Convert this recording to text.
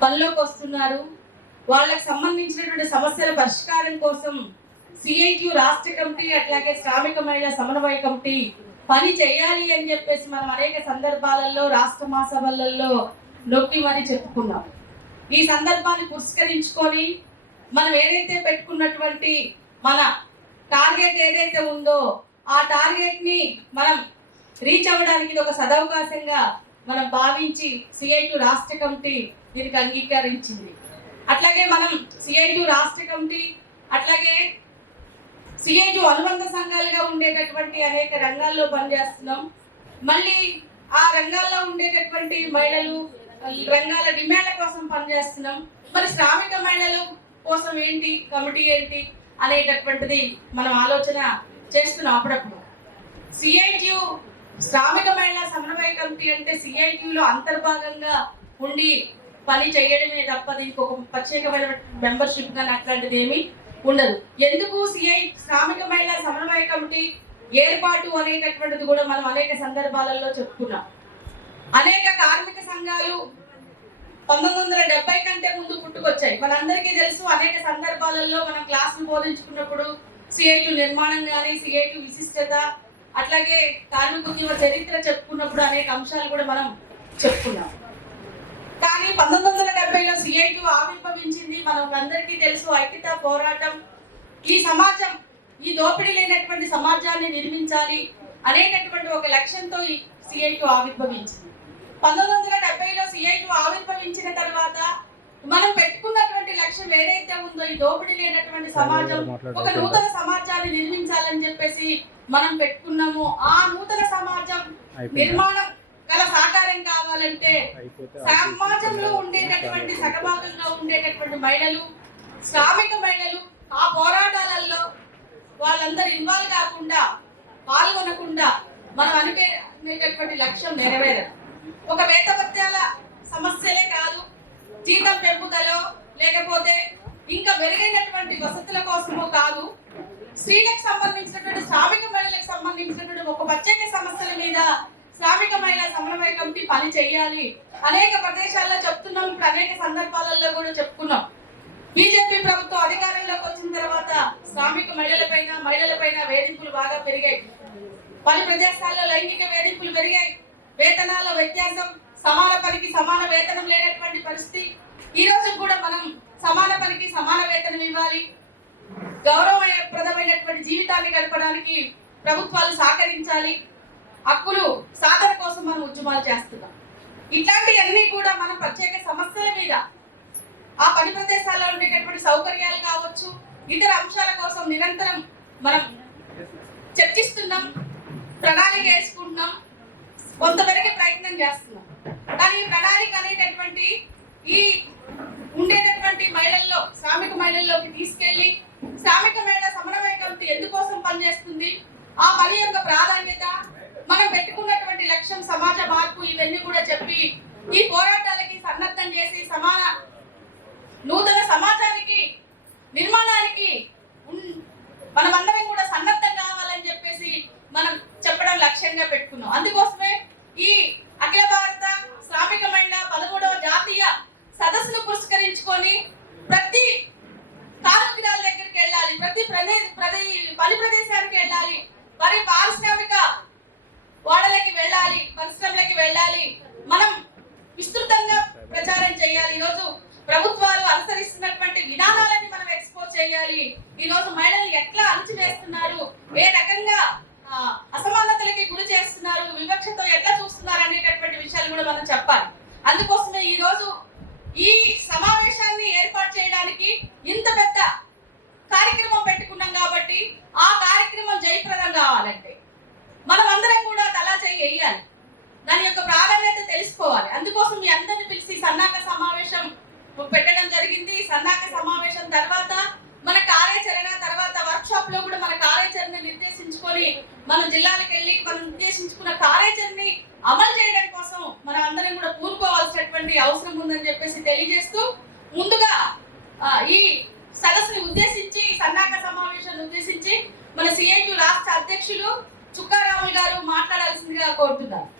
పనిలోకి వస్తున్నారు వాళ్ళకి సంబంధించినటువంటి సమస్యల పరిష్కారం కోసం సిఐక్యూ రాష్ట్ర కమిటీ అట్లాగే శ్రామిక మహిళా సమన్వయ కమిటీ పని చేయాలి అని చెప్పేసి మనం అనేక సందర్భాలలో రాష్ట్ర మహాసభలలో నొక్కి మరి చెప్పుకున్నాం. ఈ సందర్భాన్ని పురస్కరించుకొని మనం ఏదైతే పెట్టుకున్నటువంటి మన టార్గెట్ ఏదైతే ఉందో ఆ టార్గెట్ని మనం రీచ్ అవ్వడానికి ఇది ఒక సదవకాశంగా మనం భావించి సిఐటి రాష్ట్ర కమిటీ దీనికి అంగీకరించింది. అట్లాగే మనం సిఐటి రాష్ట్ర కమిటీ అట్లాగే సిఐటి అనుబంధ సంఘాలుగా ఉండేటటువంటి అనేక రంగాల్లో పనిచేస్తున్నాం. మళ్ళీ ఆ రంగాల్లో ఉండేటటువంటి మహిళలు రంగాల డిమాండ్ల కోసం పనిచేస్తున్నాం. మరి శ్రామిక మహిళలు కోసం ఏంటి కమిటీ ఏంటి అనేటటువంటిది మనం ఆలోచన చేస్తున్నాం అప్పుడప్పుడు. సిఐటియు శ్రామిక మహిళా సమన్వయ కమిటీ అంటే సిఐటిలో అంతర్భాగంగా ఉండి పని చేయడమే తప్ప దీనికి ఒక ప్రత్యేకమైన మెంబర్షిప్ కానీ అట్లాంటిది ఏమీ ఉండదు. ఎందుకు సిఐ శ్రామిక మహిళా సమన్వయ కమిటీ ఏర్పాటు అనేటటువంటిది కూడా మనం అనేక సందర్భాలలో చెప్పుకున్నాం అనేక కార్మిక సంఘాలు పంతొమ్మిది వందల డెబ్బై కంటే ముందు పుట్టుకొచ్చాయి. మనందరికీ తెలుసు అనేక సందర్భాలలో మనం క్లాసులు బోధించుకున్నప్పుడు సిఐటి నిర్మాణం కానీ సిఐటి విశిష్టత అట్లాగే కార్మిక చరిత్ర చెప్పుకున్నప్పుడు అనేక అంశాలు కూడా మనం చెప్పుకున్నాం. కానీ పంతొమ్మిది వందల డెబ్బైలో సిఐటి ఆవిర్భవించింది మనకు అందరికీ తెలుసు ఐక్యత పోరాటం. ఈ సమాజం ఈ దోపిడీ లేనటువంటి సమాజాన్ని నిర్మించాలి అనేటటువంటి ఒక లక్ష్యంతో ఈ సిఐటి ఆవిర్భవించింది. పంతొమ్మిది వందల డెబ్బైలో సిఐటి ఆవిర్భవించిన తర్వాత మనం పెట్టుకున్నటువంటి లక్ష్యం ఏదైతే ఉందో ఈ దోపిడీ లేనటువంటి సమాజం ఒక నూతన సమాజాన్ని నిర్మించాలని చెప్పేసి మనం పెట్టుకున్నాము. ఆ నూతన సమాజం నిర్మాణం గల సాకారం కావాలంటే సమాజంలో ఉండేటటువంటి సగభాగంగా ఉండేటటువంటి మహిళలు శ్రామిక మహిళలు ఆ పోరాటాలలో వాళ్ళందరూ ఇన్వాల్వ్ కాకుండా పాల్గొనకుండా మనం అనుకునేటటువంటి లక్ష్యం నెరవేరదు. ఒక వేతభత్యాల సమస్యలే కాదు జీతం పెంపుదలో లేకపోతే ఇంకా మెరుగైనటువంటి వసతుల కోసమో కాదు స్త్రీలకు సంబంధించినటువంటి శ్రామిక మహిళలకు సంబంధించినటువంటి ఒక ప్రత్యేక సమస్యల మీద శ్రామిక మహిళా సమన్వయ కమిటీ పని చేయాలి. అనేక ప్రదేశాల్లో చెప్తున్నాం ఇప్పుడు అనేక సందర్భాలలో కూడా చెప్పుకున్నాం. బీజేపీ ప్రభుత్వం అధికారంలోకి వచ్చిన తర్వాత శ్రామిక మహిళలపైన మహిళలపైన వేధింపులు బాగా పెరిగాయి. పలు ప్రదేశాల్లో లైంగిక వేధింపులు పెరిగాయి. వేతనాల వ్యత్యాసం సమాన పనికి సమాన వేతనం లేనటువంటి పరిస్థితి. ఈ రోజు కూడా మనం సమాన పనికి సమాన వేతనం ఇవ్వాలి. గౌరవప్రదమైనటువంటి జీవితాన్ని గడపడానికి ప్రభుత్వాలు సహకరించాలి. హక్కులు సాధన కోసం మనం ఉద్యమాలు చేస్తున్నాం. ఇట్లాంటివన్నీ కూడా మనం ప్రత్యేక సమస్యల మీద ఆ పని ప్రదేశాల్లో ఉండేటటువంటి సౌకర్యాలు కావచ్చు ఇతర అంశాల కోసం నిరంతరం మనం చర్చిస్తున్నాం ప్రణాళిక వేసుకుంటున్నాం. కొంతవరకు ప్రయత్నం చేస్తున్నాం. కానీ ఈ ప్రణాళిక అనేటటువంటి ఈ ఉండేటటువంటి మహిళల్లో శ్రామిక మహిళల్లోకి తీసుకెళ్ళి శ్రామిక మహిళ సమన్వయ కమిటీ ఎందుకోసం పనిచేస్తుంది? ఆ పని యొక్క ప్రాధాన్యత మనం పెట్టుకున్నటువంటి లక్ష్యం సమాజ మార్పు ఇవన్నీ కూడా చెప్పి ఈ పోరాటాలకి సన్నద్ధం చేసి సమాన నూతన సమాజాన్ని నిర్మాణానికి ఉన్- మనమందరం కూడా సన్నద్ధం కావాలని చెప్పేసి మనం చెప్పడం లక్ష్యంగా పెట్టుకున్నాం అందుకోసమే ఈ అఖిల భారత శ్రామిక మహిళ పదమూడవ జాతీయ సదస్సును పురస్కరించుకొని ప్రతి కార్మికురాల దగ్గరికి వెళ్ళాలి ప్రతి ప్రదే ప్రతి పని ప్రదేశానికి వెళ్ళాలి మరి పారిశ్రామిక వాడలకి వెళ్ళాలి పరిశ్రమలకి వెళ్ళాలి. మనం విస్తృతంగా ప్రచారం చేయాలి. ఈ రోజు ప్రభుత్వాలు అనుసరిస్తున్నటువంటి విధానాలని మనం ఎక్స్పోజ్ చేయాలి. ఈ రోజు మహిళలు ఎట్లా అణచివేస్తున్నారు? ఏ రకంగా అసమానతలకి గురి చేస్తున్నారు? వివక్షతో ఎట్లా చూస్తున్నారు అనేటటువంటి విషయాలు కూడా మనం చెప్పాలి. అందుకోసమే ఈ రోజు ఈ సమావేశాన్ని ఏర్పాటు చేయడానికి ఇంత పెద్ద కార్యక్రమం పెట్టుకున్నాం కాబట్టి ఆ కార్యక్రమం జయప్రదం కావాలంటే మనం అందరం కూడా తలా చేయి వేయాలి. దాని యొక్క ప్రాధాన్యత తెలుసుకోవాలి. అందుకోసం మీ అందరిని పిలిచి సన్నాహక సమావేశం పెట్టడం జరిగింది. సన్నాక సన్నాహక సమావేశం తర్వాత మన కార్యాచరణ తర్వాత వర్క్ షాప్లో కూడా మన కార్యాచరణ నిర్దేశించుకొని మన జిల్లాలకు వెళ్ళి మనం నిర్దేశించుకున్న కార్యాచరణని అమలు చేయడం కోసం మనం అందరం కూడా కూరుకోవాల్సినటువంటి అవసరం ఉందని చెప్పేసి తెలియజేస్తూ ముందుగా ఈ సదస్సుని ఉద్దేశించి సన్నాక సన్నాహక సమావేశాన్ని ఉద్దేశించి మన సిఐటి రాష్ట్ర అధ్యక్షులు రాహుల్ గారు మాట్లాడాల్సిందిగా కోరుతున్నారు